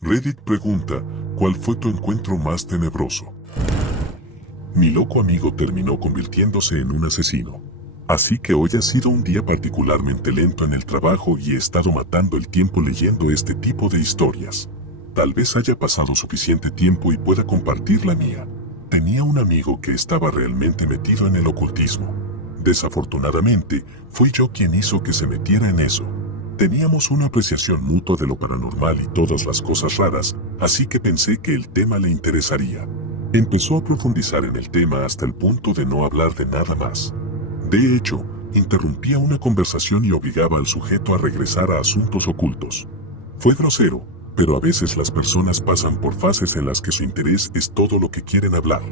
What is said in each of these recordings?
Reddit pregunta, ¿cuál fue tu encuentro más tenebroso? Mi loco amigo terminó convirtiéndose en un asesino. Así que hoy ha sido un día particularmente lento en el trabajo y he estado matando el tiempo leyendo este tipo de historias. Tal vez haya pasado suficiente tiempo y pueda compartir la mía. Tenía un amigo que estaba realmente metido en el ocultismo. Desafortunadamente, fui yo quien hizo que se metiera en eso. Teníamos una apreciación mutua de lo paranormal y todas las cosas raras, así que pensé que el tema le interesaría. Empezó a profundizar en el tema hasta el punto de no hablar de nada más. De hecho, interrumpía una conversación y obligaba al sujeto a regresar a asuntos ocultos. Fue grosero, pero a veces las personas pasan por fases en las que su interés es todo lo que quieren hablar.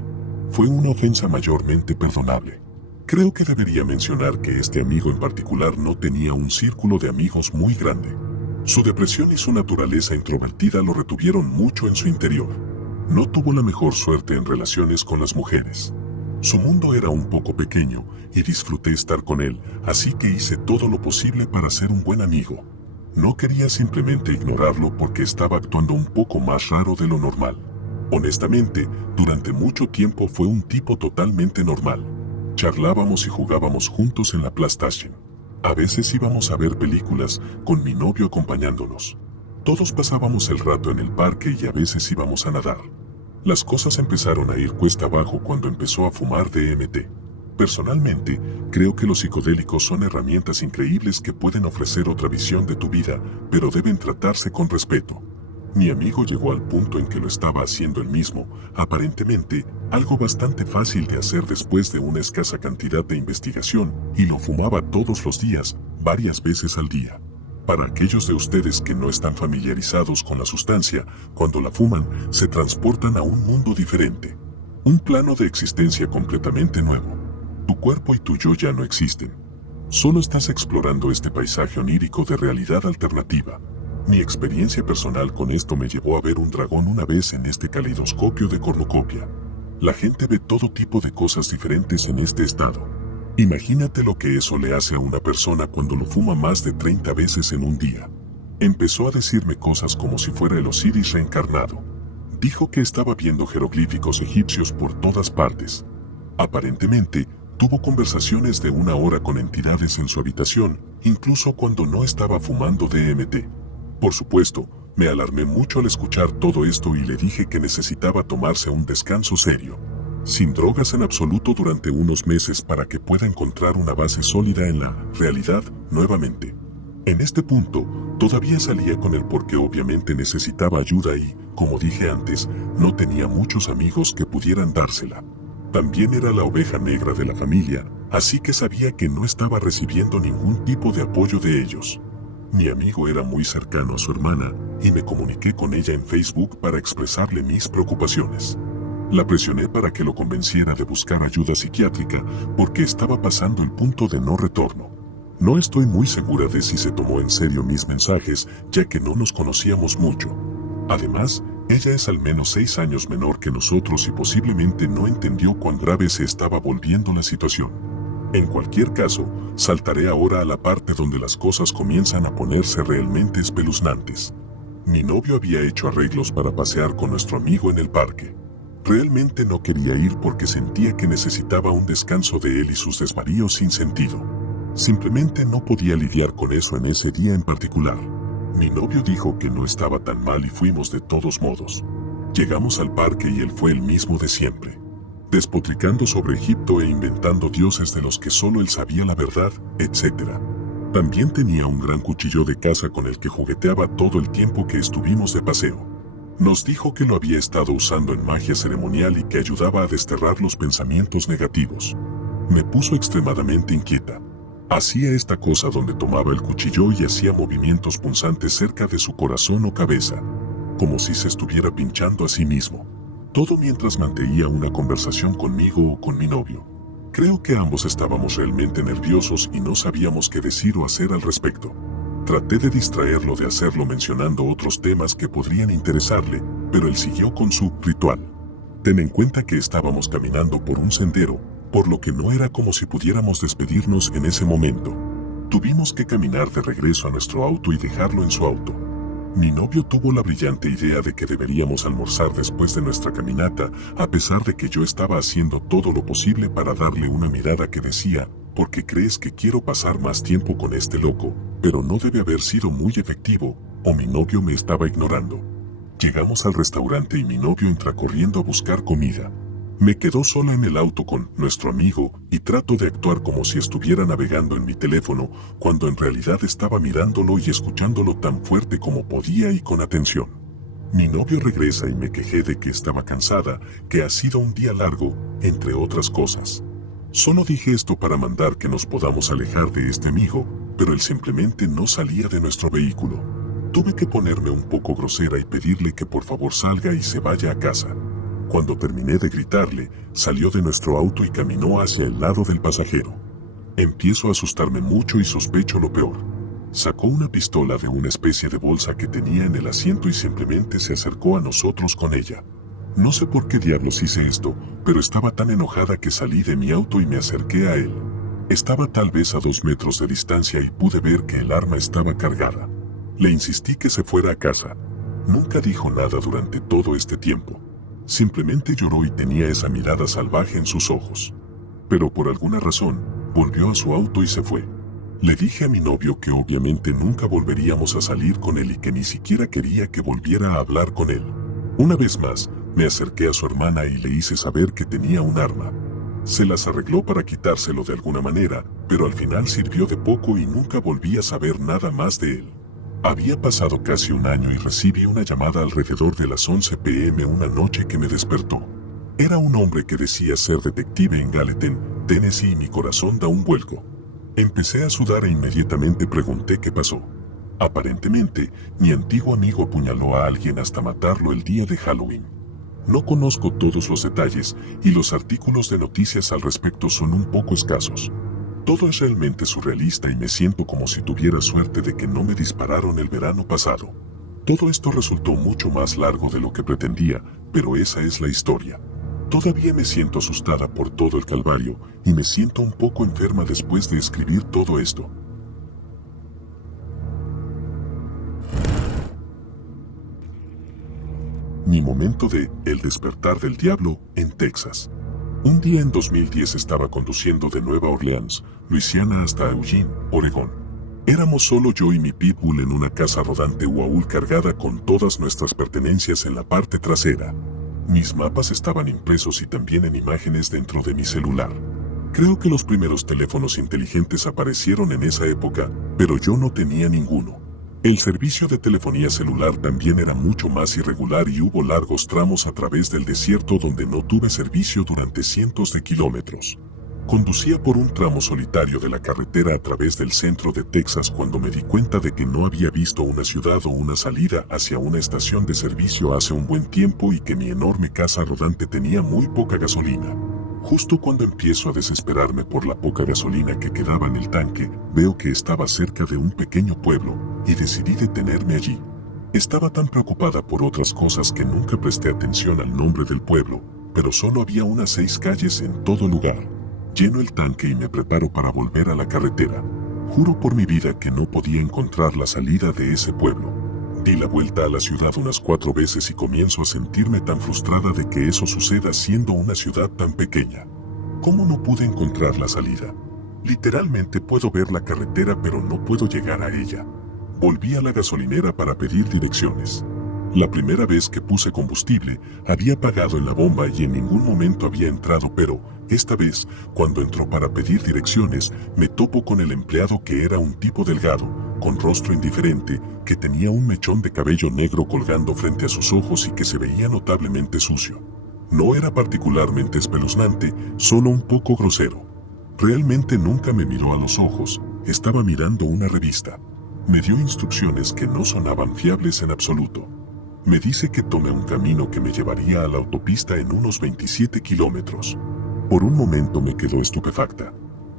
Fue una ofensa mayormente perdonable. Creo que debería mencionar que este amigo en particular no tenía un círculo de amigos muy grande. Su depresión y su naturaleza introvertida lo retuvieron mucho en su interior. No tuvo la mejor suerte en relaciones con las mujeres. Su mundo era un poco pequeño y disfruté estar con él, así que hice todo lo posible para ser un buen amigo. No quería simplemente ignorarlo porque estaba actuando un poco más raro de lo normal. Honestamente, durante mucho tiempo fue un tipo totalmente normal. Charlábamos y jugábamos juntos en la PlayStation. A veces íbamos a ver películas, con mi novio acompañándonos. Todos pasábamos el rato en el parque y a veces íbamos a nadar. Las cosas empezaron a ir cuesta abajo cuando empezó a fumar DMT. Personalmente, creo que los psicodélicos son herramientas increíbles que pueden ofrecer otra visión de tu vida, pero deben tratarse con respeto. Mi amigo llegó al punto en que lo estaba haciendo él mismo, aparentemente, algo bastante fácil de hacer después de una escasa cantidad de investigación, y lo fumaba todos los días, varias veces al día. Para aquellos de ustedes que no están familiarizados con la sustancia, cuando la fuman, se transportan a un mundo diferente. Un plano de existencia completamente nuevo. Tu cuerpo y tu yo ya no existen. Solo estás explorando este paisaje onírico de realidad alternativa. Mi experiencia personal con esto me llevó a ver un dragón una vez en este caleidoscopio de cornucopia. La gente ve todo tipo de cosas diferentes en este estado. Imagínate lo que eso le hace a una persona cuando lo fuma más de 30 veces en un día. Empezó a decirme cosas como si fuera el Osiris reencarnado. Dijo que estaba viendo jeroglíficos egipcios por todas partes. Aparentemente, tuvo conversaciones de 1 hora con entidades en su habitación, incluso cuando no estaba fumando DMT. Por supuesto, me alarmé mucho al escuchar todo esto y le dije que necesitaba tomarse un descanso serio, sin drogas en absoluto durante unos meses para que pueda encontrar una base sólida en la realidad nuevamente. En este punto, todavía salía con él porque obviamente necesitaba ayuda y, como dije antes, no tenía muchos amigos que pudieran dársela. También era la oveja negra de la familia, así que sabía que no estaba recibiendo ningún tipo de apoyo de ellos. Mi amigo era muy cercano a su hermana y me comuniqué con ella en Facebook para expresarle mis preocupaciones. La presioné para que lo convenciera de buscar ayuda psiquiátrica porque estaba pasando el punto de no retorno. No estoy muy segura de si se tomó en serio mis mensajes, ya que no nos conocíamos mucho. Además, ella es al menos 6 años menor que nosotros y posiblemente no entendió cuán grave se estaba volviendo la situación. En cualquier caso, saltaré ahora a la parte donde las cosas comienzan a ponerse realmente espeluznantes. Mi novio había hecho arreglos para pasear con nuestro amigo en el parque. Realmente no quería ir porque sentía que necesitaba un descanso de él y sus desvaríos sin sentido. Simplemente no podía lidiar con eso en ese día en particular. Mi novio dijo que no estaba tan mal y fuimos de todos modos. Llegamos al parque y él fue el mismo de siempre, despotricando sobre Egipto e inventando dioses de los que solo él sabía la verdad, etc. También tenía un gran cuchillo de caza con el que jugueteaba todo el tiempo que estuvimos de paseo. Nos dijo que lo había estado usando en magia ceremonial y que ayudaba a desterrar los pensamientos negativos. Me puso extremadamente inquieta. Hacía esta cosa donde tomaba el cuchillo y hacía movimientos punzantes cerca de su corazón o cabeza, como si se estuviera pinchando a sí mismo. Todo mientras mantenía una conversación conmigo o con mi novio. Creo que ambos estábamos realmente nerviosos y no sabíamos qué decir o hacer al respecto. Traté de distraerlo de hacerlo mencionando otros temas que podrían interesarle, pero él siguió con su ritual. Ten en cuenta que estábamos caminando por un sendero, por lo que no era como si pudiéramos despedirnos en ese momento. Tuvimos que caminar de regreso a nuestro auto y dejarlo en su auto. Mi novio tuvo la brillante idea de que deberíamos almorzar después de nuestra caminata, a pesar de que yo estaba haciendo todo lo posible para darle una mirada que decía, ¿por qué crees que quiero pasar más tiempo con este loco? Pero no debe haber sido muy efectivo, o mi novio me estaba ignorando. Llegamos al restaurante y mi novio entra corriendo a buscar comida. Me quedo solo en el auto con nuestro amigo y trato de actuar como si estuviera navegando en mi teléfono, cuando en realidad estaba mirándolo y escuchándolo tan fuerte como podía y con atención. Mi novio regresa y me quejé de que estaba cansada, que ha sido un día largo, entre otras cosas. Solo dije esto para mandar que nos podamos alejar de este amigo, pero él simplemente no salía de nuestro vehículo. Tuve que ponerme un poco grosera y pedirle que por favor salga y se vaya a casa. Cuando terminé de gritarle, salió de nuestro auto y caminó hacia el lado del pasajero. Empiezo a asustarme mucho y sospecho lo peor. Sacó una pistola de una especie de bolsa que tenía en el asiento y simplemente se acercó a nosotros con ella. No sé por qué diablos hice esto, pero estaba tan enojada que salí de mi auto y me acerqué a él. Estaba tal vez a 2 metros de distancia y pude ver que el arma estaba cargada. Le insistí que se fuera a casa. Nunca dijo nada durante todo este tiempo. Simplemente lloró y tenía esa mirada salvaje en sus ojos. Pero por alguna razón, volvió a su auto y se fue. Le dije a mi novio que obviamente nunca volveríamos a salir con él y que ni siquiera quería que volviera a hablar con él. Una vez más, me acerqué a su hermana y le hice saber que tenía un arma. Se las arregló para quitárselo de alguna manera, pero al final sirvió de poco y nunca volví a saber nada más de él. Había pasado casi un año y recibí una llamada alrededor de las 11 p.m. una noche que me despertó. Era un hombre que decía ser detective en Gallatin, Tennessee y mi corazón da un vuelco. Empecé a sudar e inmediatamente pregunté qué pasó. Aparentemente, mi antiguo amigo apuñaló a alguien hasta matarlo el día de Halloween. No conozco todos los detalles y los artículos de noticias al respecto son un poco escasos. Todo es realmente surrealista y me siento como si tuviera suerte de que no me dispararon el verano pasado. Todo esto resultó mucho más largo de lo que pretendía, pero esa es la historia. Todavía me siento asustada por todo el calvario y me siento un poco enferma después de escribir todo esto. Mi momento de El despertar del diablo en Texas. Un día en 2010 estaba conduciendo de Nueva Orleans, Luisiana hasta Eugene, Oregón. Éramos solo yo y mi pitbull en una casa rodante Uaul cargada con todas nuestras pertenencias en la parte trasera. Mis mapas estaban impresos y también en imágenes dentro de mi celular. Creo que los primeros teléfonos inteligentes aparecieron en esa época, pero yo no tenía ninguno. El servicio de telefonía celular también era mucho más irregular y hubo largos tramos a través del desierto donde no tuve servicio durante cientos de kilómetros. Conducía por un tramo solitario de la carretera a través del centro de Texas cuando me di cuenta de que no había visto una ciudad o una salida hacia una estación de servicio hace un buen tiempo y que mi enorme casa rodante tenía muy poca gasolina. Justo cuando empiezo a desesperarme por la poca gasolina que quedaba en el tanque, veo que estaba cerca de un pequeño pueblo y decidí detenerme allí. Estaba tan preocupada por otras cosas que nunca presté atención al nombre del pueblo, pero solo había unas 6 calles en todo lugar. Lleno el tanque y me preparo para volver a la carretera. Juro por mi vida que no podía encontrar la salida de ese pueblo. Di la vuelta a la ciudad unas 4 veces y comienzo a sentirme tan frustrada de que eso suceda siendo una ciudad tan pequeña. ¿Cómo no pude encontrar la salida? Literalmente puedo ver la carretera pero no puedo llegar a ella. Volví a la gasolinera para pedir direcciones. La primera vez que puse combustible, había apagado en la bomba y en ningún momento había entrado, pero esta vez, cuando entró para pedir direcciones, me topo con el empleado que era un tipo delgado, con rostro indiferente, que tenía un mechón de cabello negro colgando frente a sus ojos y que se veía notablemente sucio. No era particularmente espeluznante, solo un poco grosero. Realmente nunca me miró a los ojos, estaba mirando una revista. Me dio instrucciones que no sonaban fiables en absoluto. Me dice que tome un camino que me llevaría a la autopista en unos 27 kilómetros. Por un momento me quedó estupefacta.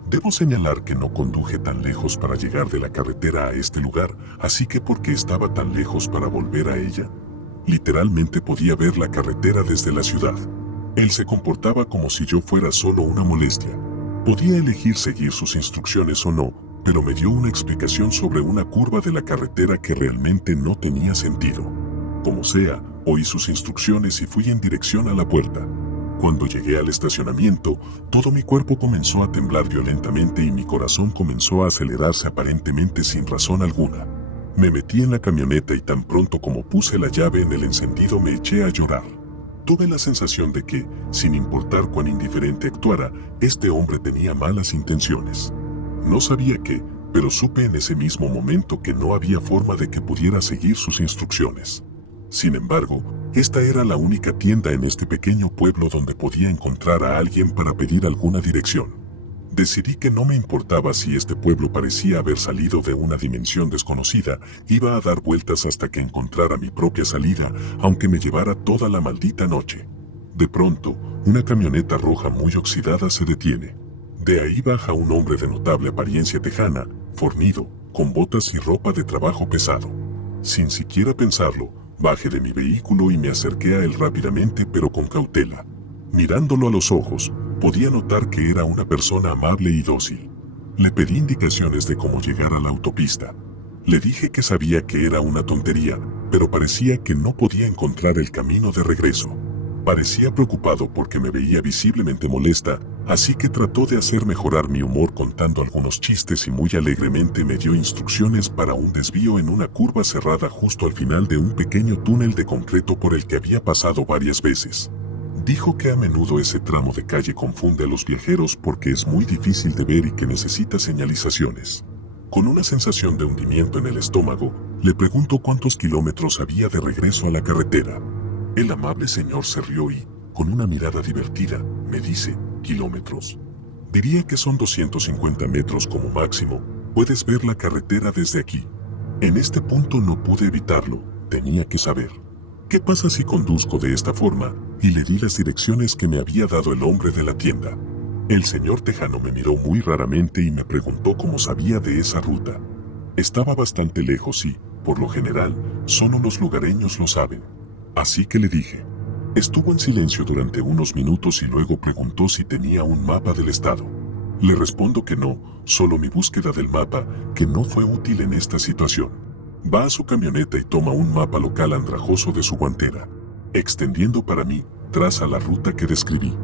Debo señalar que no conduje tan lejos para llegar de la carretera a este lugar, así que ¿por qué estaba tan lejos para volver a ella? Literalmente podía ver la carretera desde la ciudad. Él se comportaba como si yo fuera solo una molestia. Podía elegir seguir sus instrucciones o no, pero me dio una explicación sobre una curva de la carretera que realmente no tenía sentido. Como sea, oí sus instrucciones y fui en dirección a la puerta. Cuando llegué al estacionamiento, todo mi cuerpo comenzó a temblar violentamente y mi corazón comenzó a acelerarse aparentemente sin razón alguna. Me metí en la camioneta y tan pronto como puse la llave en el encendido me eché a llorar. Tuve la sensación de que, sin importar cuán indiferente actuara, este hombre tenía malas intenciones. No sabía qué, pero supe en ese mismo momento que no había forma de que pudiera seguir sus instrucciones. Sin embargo, esta era la única tienda en este pequeño pueblo donde podía encontrar a alguien para pedir alguna dirección. Decidí que no me importaba si este pueblo parecía haber salido de una dimensión desconocida, iba a dar vueltas hasta que encontrara mi propia salida, aunque me llevara toda la maldita noche. De pronto, una camioneta roja muy oxidada se detiene. De ahí baja un hombre de notable apariencia tejana, fornido, con botas y ropa de trabajo pesado. Sin siquiera pensarlo, bajé de mi vehículo y me acerqué a él rápidamente pero con cautela. Mirándolo a los ojos, podía notar que era una persona amable y dócil. Le pedí indicaciones de cómo llegar a la autopista. Le dije que sabía que era una tontería, pero parecía que no podía encontrar el camino de regreso. Parecía preocupado porque me veía visiblemente molesta, así que trató de hacer mejorar mi humor contando algunos chistes y muy alegremente me dio instrucciones para un desvío en una curva cerrada justo al final de un pequeño túnel de concreto por el que había pasado varias veces. Dijo que a menudo ese tramo de calle confunde a los viajeros porque es muy difícil de ver y que necesita señalizaciones. Con una sensación de hundimiento en el estómago, le pregunto cuántos kilómetros había de regreso a la carretera. El amable señor se rió y, con una mirada divertida, me dice, kilómetros. Diría que son 250 metros como máximo, puedes ver la carretera desde aquí. En este punto no pude evitarlo, tenía que saber. ¿Qué pasa si conduzco de esta forma? Y le di las direcciones que me había dado el hombre de la tienda. El señor tejano me miró muy raramente y me preguntó cómo sabía de esa ruta. Estaba bastante lejos y, por lo general, solo los lugareños lo saben. Así que le dije. Estuvo en silencio durante unos minutos y luego preguntó si tenía un mapa del estado. Le respondo que no, solo mi búsqueda del mapa, que no fue útil en esta situación. Va a su camioneta y toma un mapa local andrajoso de su guantera. Extendiendo para mí, traza la ruta que describí.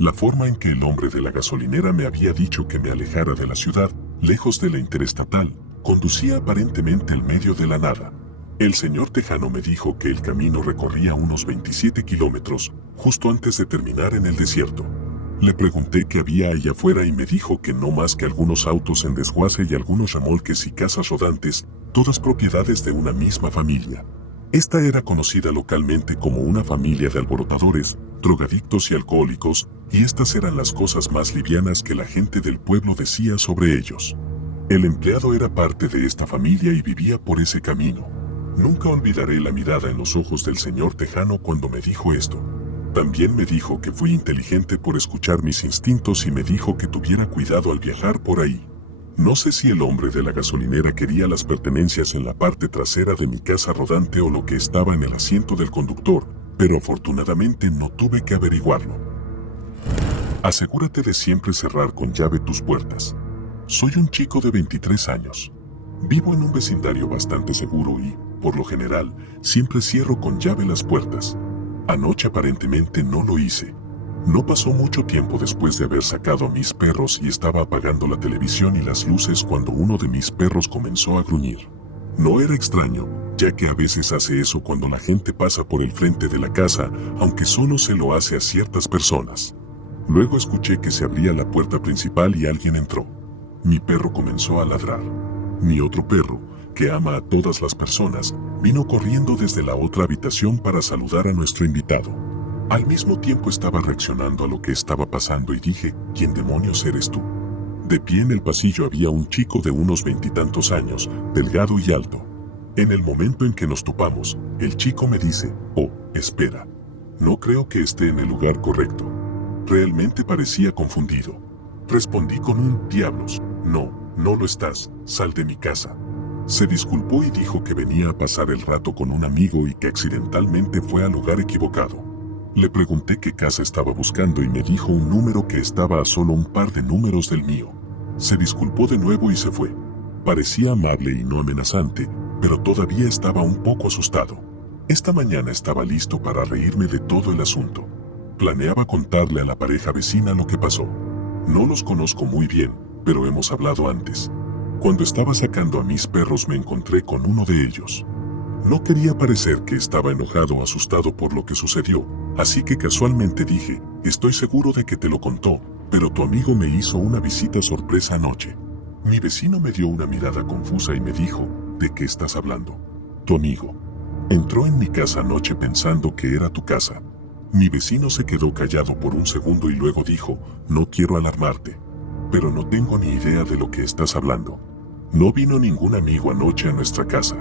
La forma en que el hombre de la gasolinera me había dicho que me alejara de la ciudad, lejos de la interestatal, conducía aparentemente al medio de la nada. El señor tejano me dijo que el camino recorría unos 27 kilómetros, justo antes de terminar en el desierto. Le pregunté qué había allá afuera y me dijo que no más que algunos autos en desguace y algunos remolques y casas rodantes, todas propiedades de una misma familia. Esta era conocida localmente como una familia de alborotadores, drogadictos y alcohólicos, y estas eran las cosas más livianas que la gente del pueblo decía sobre ellos. El empleado era parte de esta familia y vivía por ese camino. Nunca olvidaré la mirada en los ojos del señor tejano cuando me dijo esto. También me dijo que fui inteligente por escuchar mis instintos y me dijo que tuviera cuidado al viajar por ahí. No sé si el hombre de la gasolinera quería las pertenencias en la parte trasera de mi casa rodante o lo que estaba en el asiento del conductor, pero afortunadamente no tuve que averiguarlo. Asegúrate de siempre cerrar con llave tus puertas. Soy un chico de 23 años. Vivo en un vecindario bastante seguro y, por lo general, siempre cierro con llave las puertas. Anoche aparentemente no lo hice. No pasó mucho tiempo después de haber sacado a mis perros y estaba apagando la televisión y las luces cuando uno de mis perros comenzó a gruñir. No era extraño, ya que a veces hace eso cuando la gente pasa por el frente de la casa, aunque solo se lo hace a ciertas personas. Luego escuché que se abría la puerta principal y alguien entró. Mi perro comenzó a ladrar. Mi otro perro, que ama a todas las personas, vino corriendo desde la otra habitación para saludar a nuestro invitado. Al mismo tiempo estaba reaccionando a lo que estaba pasando y dije, ¿quién demonios eres tú? De pie en el pasillo había un chico de unos 20 y tantos años, delgado y alto. En el momento en que nos topamos, el chico me dice, oh, espera. No creo que esté en el lugar correcto. Realmente parecía confundido. Respondí con un, diablos, no, no lo estás, sal de mi casa. Se disculpó y dijo que venía a pasar el rato con un amigo y que accidentalmente fue al lugar equivocado. Le pregunté qué casa estaba buscando y me dijo un número que estaba a solo un par de números del mío. Se disculpó de nuevo y se fue. Parecía amable y no amenazante, pero todavía estaba un poco asustado. Esta mañana estaba listo para reírme de todo el asunto. Planeaba contarle a la pareja vecina lo que pasó. No los conozco muy bien, pero hemos hablado antes. Cuando estaba sacando a mis perros me encontré con uno de ellos. No quería parecer que estaba enojado o asustado por lo que sucedió, así que casualmente dije, estoy seguro de que te lo contó, pero tu amigo me hizo una visita sorpresa anoche. Mi vecino me dio una mirada confusa y me dijo, ¿de qué estás hablando? Tu amigo. Entró en mi casa anoche pensando que era tu casa. Mi vecino se quedó callado por un segundo y luego dijo, no quiero alarmarte, pero no tengo ni idea de lo que estás hablando. No vino ningún amigo anoche a nuestra casa.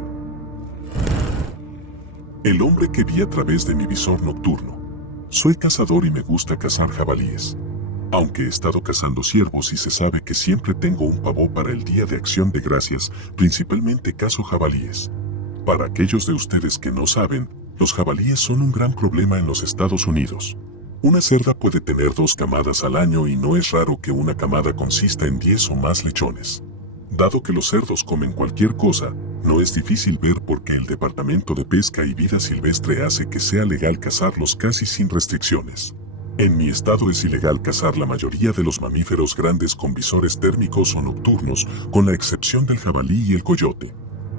El hombre que vi a través de mi visor nocturno. Soy cazador y me gusta cazar jabalíes. Aunque he estado cazando ciervos y se sabe que siempre tengo un pavó para el Día de Acción de Gracias, principalmente cazo jabalíes. Para aquellos de ustedes que no saben, los jabalíes son un gran problema en los Estados Unidos. Una cerda puede tener 2 camadas al año y no es raro que una camada consista en 10 o más lechones. Dado que los cerdos comen cualquier cosa, no es difícil ver por qué el Departamento de Pesca y Vida Silvestre hace que sea legal cazarlos casi sin restricciones. En mi estado es ilegal cazar la mayoría de los mamíferos grandes con visores térmicos o nocturnos, con la excepción del jabalí y el coyote.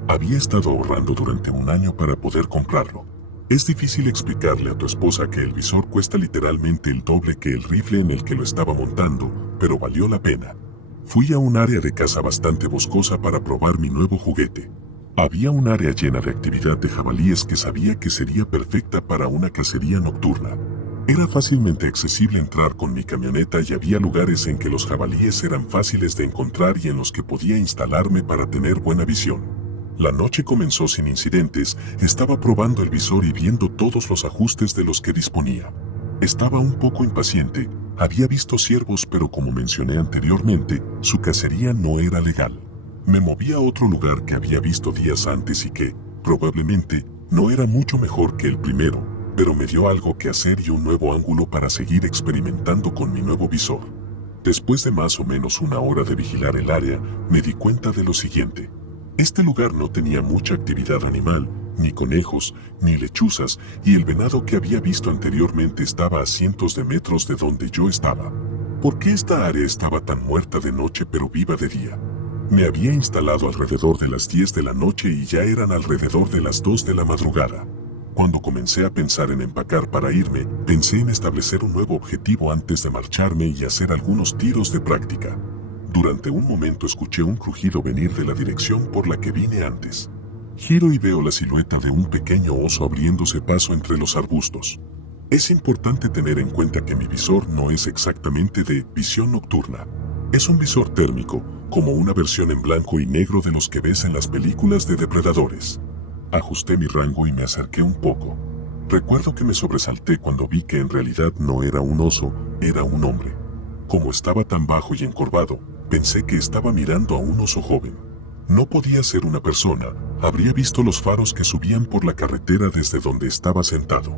Había estado ahorrando durante un año para poder comprarlo. Es difícil explicarle a tu esposa que el visor cuesta literalmente el doble que el rifle en el que lo estaba montando, pero valió la pena. Fui a un área de caza bastante boscosa para probar mi nuevo juguete. Había un área llena de actividad de jabalíes que sabía que sería perfecta para una cacería nocturna. Era fácilmente accesible entrar con mi camioneta y había lugares en que los jabalíes eran fáciles de encontrar y en los que podía instalarme para tener buena visión. La noche comenzó sin incidentes, estaba probando el visor y viendo todos los ajustes de los que disponía. Estaba un poco impaciente, había visto ciervos pero como mencioné anteriormente, su cacería no era legal. Me moví a otro lugar que había visto días antes y que, probablemente, no era mucho mejor que el primero, pero me dio algo que hacer y un nuevo ángulo para seguir experimentando con mi nuevo visor. Después de más o menos una hora de vigilar el área, me di cuenta de lo siguiente. Este lugar no tenía mucha actividad animal, ni conejos, ni lechuzas, y el venado que había visto anteriormente estaba a cientos de metros de donde yo estaba. ¿Por qué esta área estaba tan muerta de noche pero viva de día? Me había instalado alrededor de las 10 de la noche y ya eran alrededor de las 2 de la madrugada. Cuando comencé a pensar en empacar para irme, pensé en establecer un nuevo objetivo antes de marcharme y hacer algunos tiros de práctica. Durante un momento escuché un crujido venir de la dirección por la que vine antes. Giro y veo la silueta de un pequeño oso abriéndose paso entre los arbustos. Es importante tener en cuenta que mi visor no es exactamente de visión nocturna. Es un visor térmico, como una versión en blanco y negro de los que ves en las películas de depredadores. Ajusté mi rango y me acerqué un poco. Recuerdo que me sobresalté cuando vi que en realidad no era un oso, era un hombre. Como estaba tan bajo y encorvado, pensé que estaba mirando a un oso joven. No podía ser una persona, habría visto los faros que subían por la carretera desde donde estaba sentado.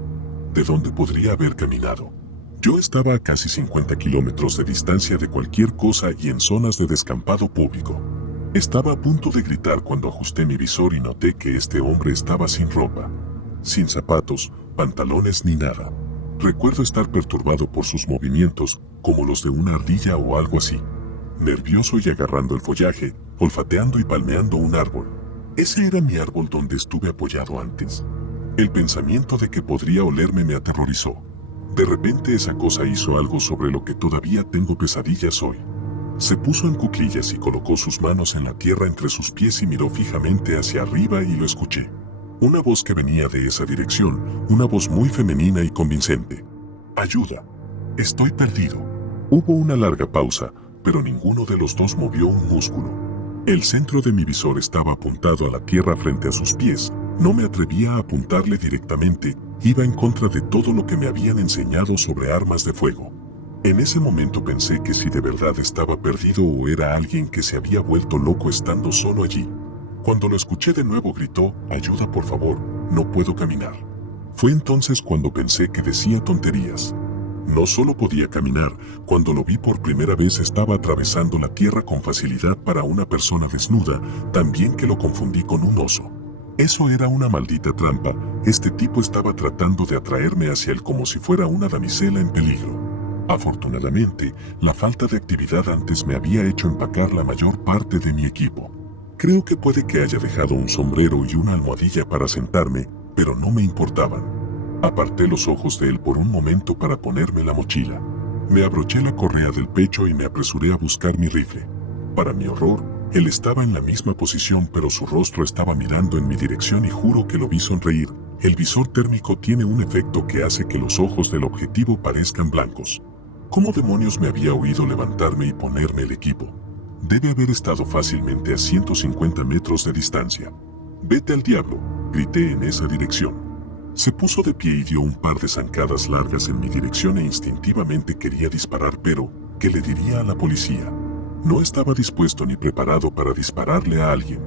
¿De dónde podría haber caminado? Yo estaba a casi 50 kilómetros de distancia de cualquier cosa y en zonas de descampado público. Estaba a punto de gritar cuando ajusté mi visor y noté que este hombre estaba sin ropa, sin zapatos, pantalones ni nada. Recuerdo estar perturbado por sus movimientos, como los de una ardilla o algo así. Nervioso y agarrando el follaje, olfateando y palmeando un árbol. Ese era mi árbol donde estuve apoyado antes. El pensamiento de que podría olerme me aterrorizó. De repente esa cosa hizo algo sobre lo que todavía tengo pesadillas hoy. Se puso en cuclillas y colocó sus manos en la tierra entre sus pies y miró fijamente hacia arriba y lo escuché. Una voz que venía de esa dirección, una voz muy femenina y convincente. ¡Ayuda! Estoy perdido. Hubo una larga pausa, pero ninguno de los dos movió un músculo. El centro de mi visor estaba apuntado a la tierra frente a sus pies. No me atrevía a apuntarle directamente, iba en contra de todo lo que me habían enseñado sobre armas de fuego. En ese momento pensé que si de verdad estaba perdido o era alguien que se había vuelto loco estando solo allí. Cuando lo escuché de nuevo gritó, «Ayuda por favor, no puedo caminar». Fue entonces cuando pensé que decía tonterías. No solo podía caminar, cuando lo vi por primera vez estaba atravesando la tierra con facilidad para una persona desnuda, también que lo confundí con un oso. Eso era una maldita trampa, este tipo estaba tratando de atraerme hacia él como si fuera una damisela en peligro. Afortunadamente, la falta de actividad antes me había hecho empacar la mayor parte de mi equipo. Creo que puede que haya dejado un sombrero y una almohadilla para sentarme, pero no me importaban. Aparté los ojos de él por un momento para ponerme la mochila. Me abroché la correa del pecho y me apresuré a buscar mi rifle. Para mi horror, él estaba en la misma posición, pero su rostro estaba mirando en mi dirección y juro que lo vi sonreír. El visor térmico tiene un efecto que hace que los ojos del objetivo parezcan blancos. ¿Cómo demonios me había oído levantarme y ponerme el equipo? Debe haber estado fácilmente a 150 metros de distancia. «Vete al diablo», grité en esa dirección. Se puso de pie y dio un par de zancadas largas en mi dirección e instintivamente quería disparar, pero ¿qué le diría a la policía? No estaba dispuesto ni preparado para dispararle a alguien.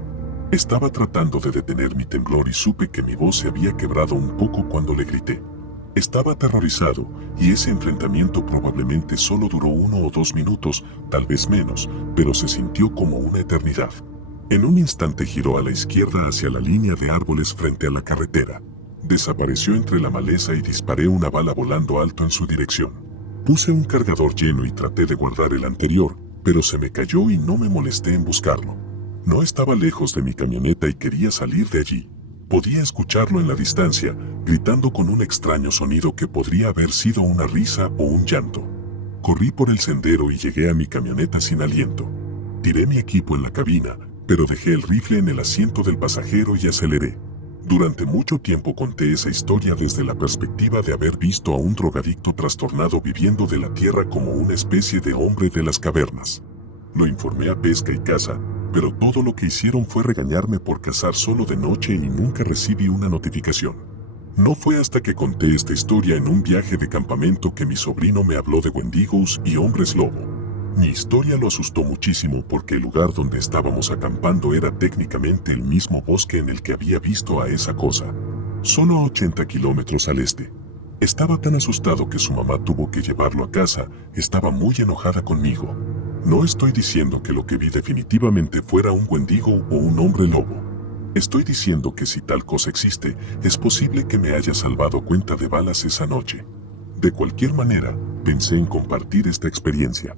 Estaba tratando de detener mi temblor y supe que mi voz se había quebrado un poco cuando le grité. Estaba aterrorizado, y ese enfrentamiento probablemente solo duró 1 o 2 minutos, tal vez menos, pero se sintió como una eternidad. En un instante giró a la izquierda hacia la línea de árboles frente a la carretera. Desapareció entre la maleza y disparé una bala volando alto en su dirección. Puse un cargador lleno y traté de guardar el anterior, pero se me cayó y no me molesté en buscarlo. No estaba lejos de mi camioneta y quería salir de allí. Podía escucharlo en la distancia, gritando con un extraño sonido que podría haber sido una risa o un llanto. Corrí por el sendero y llegué a mi camioneta sin aliento. Tiré mi equipo en la cabina, pero dejé el rifle en el asiento del pasajero y aceleré. Durante mucho tiempo conté esa historia desde la perspectiva de haber visto a un drogadicto trastornado viviendo de la tierra como una especie de hombre de las cavernas. Lo informé a Pesca y Caza, pero todo lo que hicieron fue regañarme por cazar solo de noche y nunca recibí una notificación. No fue hasta que conté esta historia en un viaje de campamento que mi sobrino me habló de wendigos y hombres lobo. Mi historia lo asustó muchísimo porque el lugar donde estábamos acampando era técnicamente el mismo bosque en el que había visto a esa cosa, solo a 80 kilómetros al este. Estaba tan asustado que su mamá tuvo que llevarlo a casa, estaba muy enojada conmigo. No estoy diciendo que lo que vi definitivamente fuera un wendigo o un hombre lobo. Estoy diciendo que si tal cosa existe, es posible que me haya salvado a cuenta de balas esa noche. De cualquier manera, pensé en compartir esta experiencia.